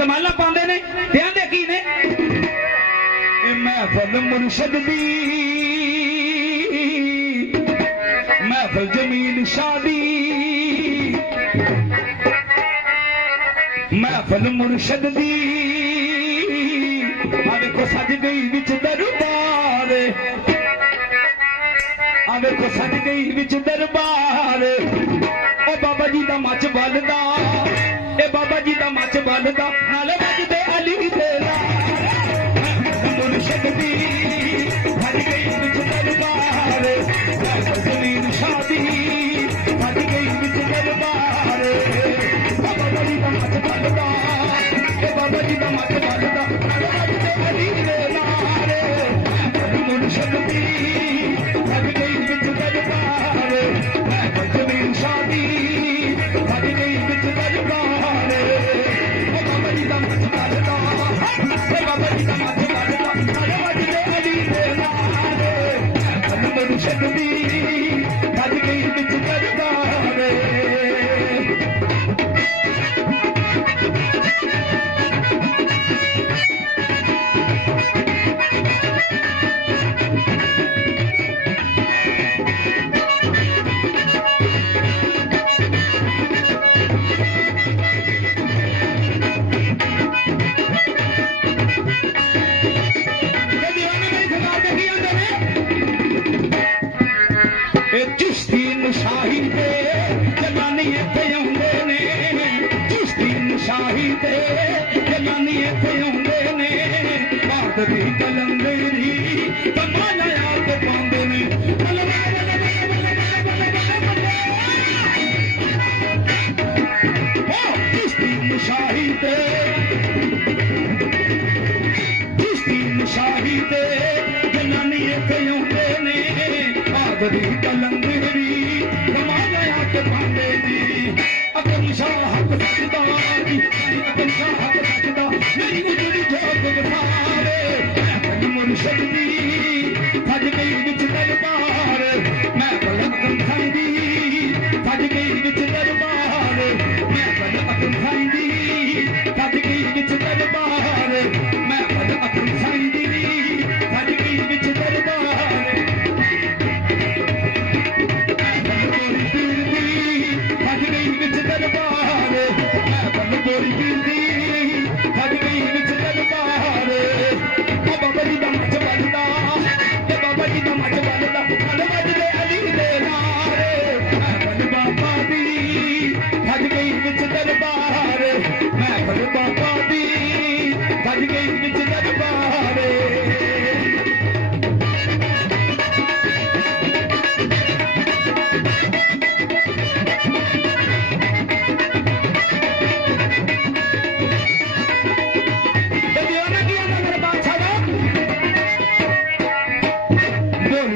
तमाला पाते ने आंदे की ने महफल मुर्शद दी महफल जमीन शादी महफल मुर्शद दी आवे को सज गई विच दरबार आवे को सज गई विच दरबार ओ बाबा जी दा मच बलदा ए बाबा जी दा मच बलदा नाले बजदे अली दे मुर्शद दी सज गई विच दरबार जमीन शादी सज गई विच दरबार बाबा जी दा मच बलदा ए बाबा जी दा मच बलदा नाले बजदे अली दे नारे मुर्शद दी सज गई विच दरबार जमीन शादी सज गई विच दरबार बाबा जी दा मच बलदा ए बाबा जी दा मच बलदा नाले बजदे अली दे नारे मुर्शद दी सज गई विच दरबार चिश्ती शाही दे जलानी इत्थे आउंदे ने चिश्ती शाही दे जलानी इत्थे आउंदे ने भारत दी कलंदरी कमाला याद पांदे ने चिश्ती शाही दे जलानी इत्थे आउंदे ने भारत दी कलंदरी कमाला याद पांदे जी अकल शाह हक सजदा जी अकल शाह हक सजदा मेरी उजड़ी जोग बसारे मुर्शद दी सज गई विच दरबार मैं बलक खाईंदी सज गई विच दरबार मैं बलक खाईंदी सज गई विच दरबार मैं बलक खाईंदी सज गई विच दरबार सज गई विच दरबार मैं बल गोरी पींदी सज गई विच दरबार बाबा जी दा मच बलदा ते बाबा जी दा मच बलदा नाले बजदे अली दे नारे मैं बल बाबा दी सज गई विच दरबार मैं बल बाबा दी सज गई विच दरबार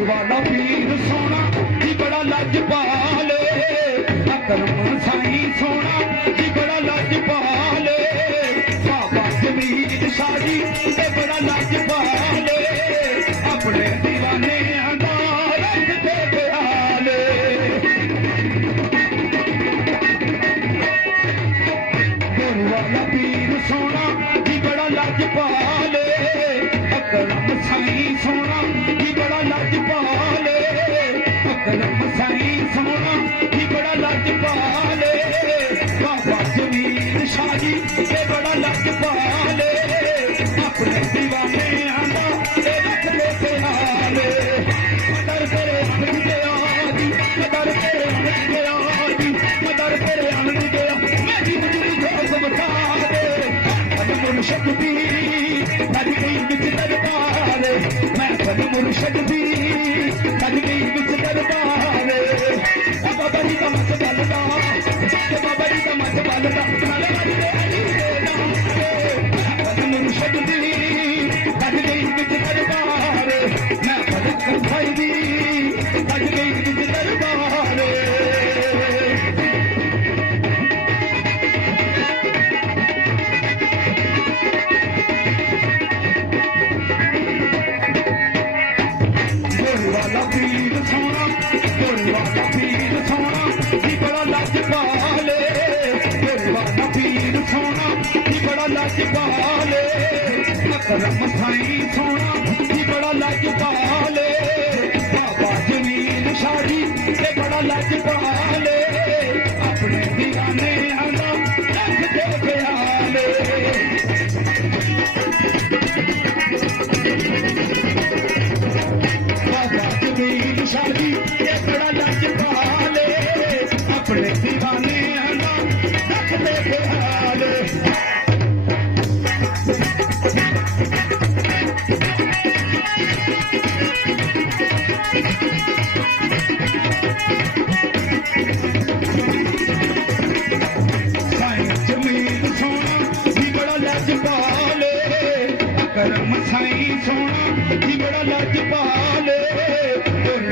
वाला पीर सोना जी बड़ा लजपाल अकरम साई सोना जी बड़ा लजपाल बाबा जमीन शादी ते बड़ा लजपाल अपने दीवाने दा रखदे ख्याल वाला पीर सोना जी बड़ा लजपाल अकरम साई सोना जी बड़ा लजपाल अकरम साई सोना जी बड़ा लजपाल बाबा जमीन शादी ते बड़ा लजपाल अपने दीवाने आंदा ते रख ले ख्याल मदर तेरे अनंद गया जी मदर तेरे अनंद गया जी मदर तेरे अनंद गया मेरी मुझे जोग बता दे मुर्शद दी सज गई विच दरबार मैं बल मुर्शद दी सज गई विच दरबार बाबा जी दा मच बलदा बाबा जी दा मच बलदा नाले बजदे अली दे नारे बल मुर्शद दी सज गई विच दरबार मैं बल खाई दी सज गई विच दरबार लजपाले अकरम साईं सोना जी बड़ा लजपाले बाबा जमील शाह जी ते बड़ा लजपाले अपने दीवाने आंदा रख दे ख्याले बाबा जमील शाह जी ते बड़ा लजपाले अपने दीवाने आंदा रख दे ख्याले करम साईं सोना जी बड़ा लजपाले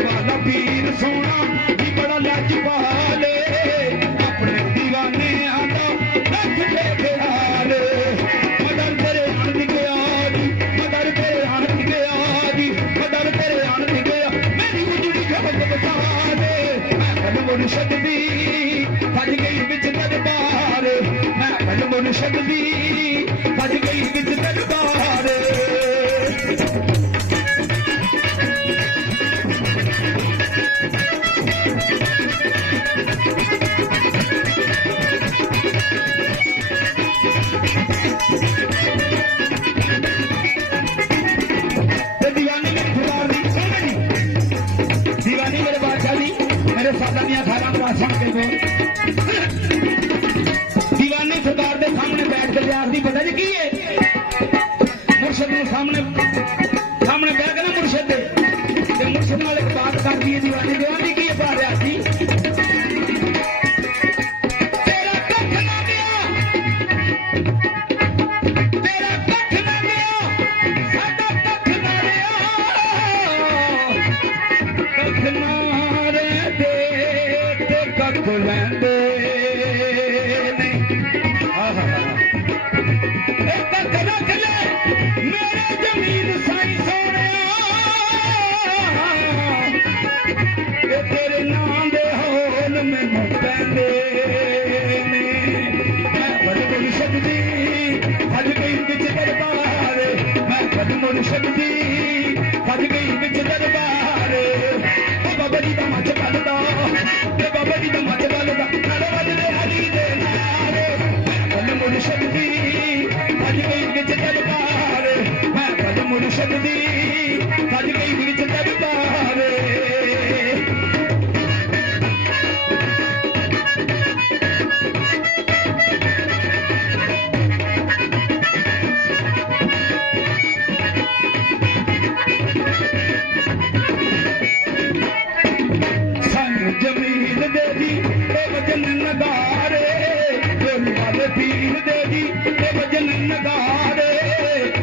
वाला पीर सोना जी बड़ा लजपाले अपने दीवाने आंदा रख दे ख्याले मदर तेरे आन गया जी मदर तेरे आन गया जी मदर तेरे आन गया मेरी उजड़ी झलक बता दे मैं बन मुर्शद दी फज गई बिच दरबार मैं बन मुर्शद दी फज गई बिच दरबार दीवानी सरकार के सामने बैठ के आखदी पता जी की है मुर्शद सामने सामने बैठ के ना मुर्शद मुर्शद नाल एक बात कर दी दीवानी दीवानी की है पा रहा सी तेरा कख ना गया तेरा कख ना गया साडा कख ना रहा कख ना रे दे ते कख लैंदे मेरे जमीन साईं सोने तेरे नाम दे होल मैनू पैंदे मैं बद मुर्शद दी फज गई बिच दरबार मैं बद मुर्शद दी फज गई बिच दरबार बाबा जी दा मच बलदा बाबा जी दा मच बलदा नारे वजदे हली दे नारे मैं बद मुर्शद दी फज गई बिच दरबार मैं बद मुर्शद दी फज गई बिच दरबार जमील दे जी वजन नगारे वाले पीर दे जी वजन नगारे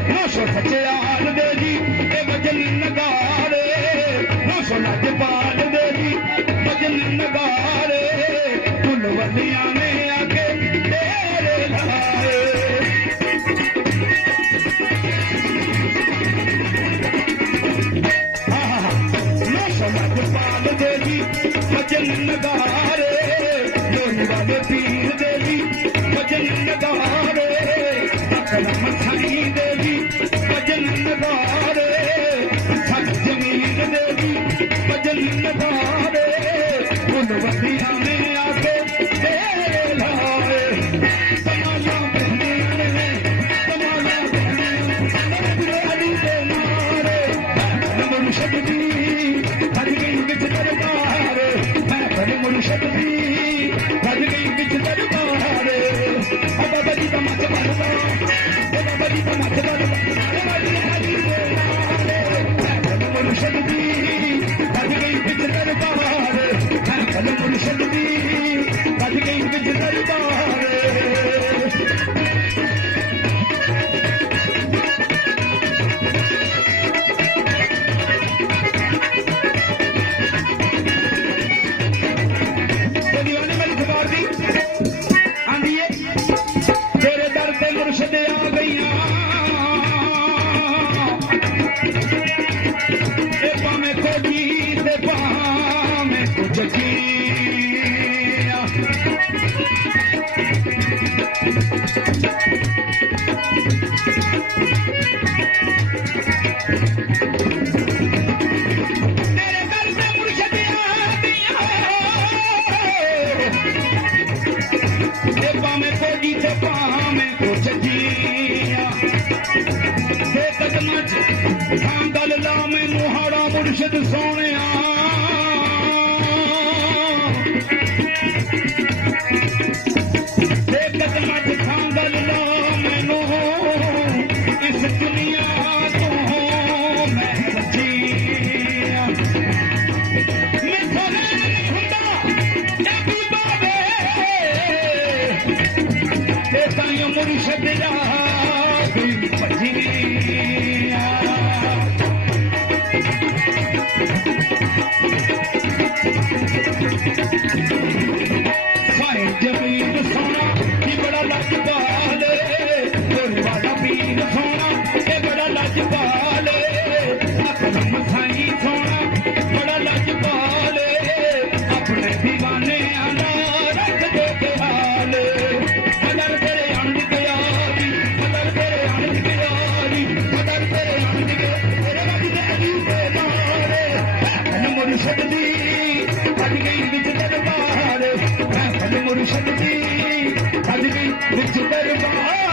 नौशो सचयाल दे जी वजन नगारे नौशो लजपाल दे जी वजन नगारे कुल वलिया ने आके तेरे लाए नौशो लजपाल दे जी वजन नगारे वाले पीर दे जी वजन नगारे अकरम साईं दे जी वजन नगारे सच जमील दे जी वजन नगारे उन वलिया ने आके तेरे लाए तमाशा बहनियां ने तमाशा बहनियां अली दे नारे मुर्शद दी फज गई बिच दरबार मैं बन मुर्शद दी फज गई बिच दरबार बाबा जी का मच बलदा बाबा जी का मच बलदा अली दे नारे मैं बन मुर्शद दी फज गई बिच दरबार मैं बन मुर्शद दी फज गई बिच दरबार मुर्शद आ गईया पामे को जी पामे कुछ जी ਭੱਜੀਆਂ ਦੇ ਕਦਮਾਂ 'ਚ ਥਾਂ ਗੱਲ ਲਾ ਮੈਨੂੰ ਹਾੜਾ ਮੁਰਸ਼ਿਦ ਸੋਹਣਿਆ ਦੇ ਕਦਮਾਂ 'ਚ ਥਾਂ ਗੱਲ ਲਾ ਮੈਨੂੰ ਇਸ ਦੁਨੀਆ ਤੋਂ ਮੈਂ ਭੱਜੀਆਂ ਮੈਥੋਂ ਨਹੀਂ ਹੁੰਦਾ ਚਾਬੀ ਬਾਵੇ ਤੇ ਤਾਈਂ ਮੁਰਸ਼ਿਦ ਯਾਦ ਭੱਜੀਆਂ ਭਾਈ ਜਮੀਨ ਸੋਹਣਾ ਕੀ ਬੜਾ ਲਜਪਾਲ ਗੋਰੀ ਵਾਲਾ ਪੀਰ ਸੋਹਣਾ ਇਹ ਬੜਾ ਲਜਪਾਲ ਅਕਰਮ ਸਾਈਂ ਸੋਹਣਾ ਬੜਾ ਲਜਪਾਲ ਆਪਣੇ ਦੀਵਾਨਿਆਂ ਦਾ ਰੱਖਦੇ ਖਿਆਲ ਕਦਰ ਤੇਰੇ ਅੰਡ ਗਿਆ ਜੀ ਕਦਰ ਤੇਰੇ ਅੰਡ ਗਿਆ ਜੀ ਕਦਰ ਤੇਰੇ ਅੰਡ ਗਿਆ ਤੇਰੇ ਵੱਜਦੇ ਅਲੀ ਦੇ ਮਾਰੇ ਮੈਨੂੰ ਮੁਰਸ਼ਿਦ ਦੀ ਅੱਜ ਗਈ ਵਿੱਚ ਦਰਬਾਰ ਮੈਂ ਮੁਰਸ਼ਿਦ ਦੀ ਅੱਜ ਗਈ ਵਿੱਚ ਦਰਬਾਰ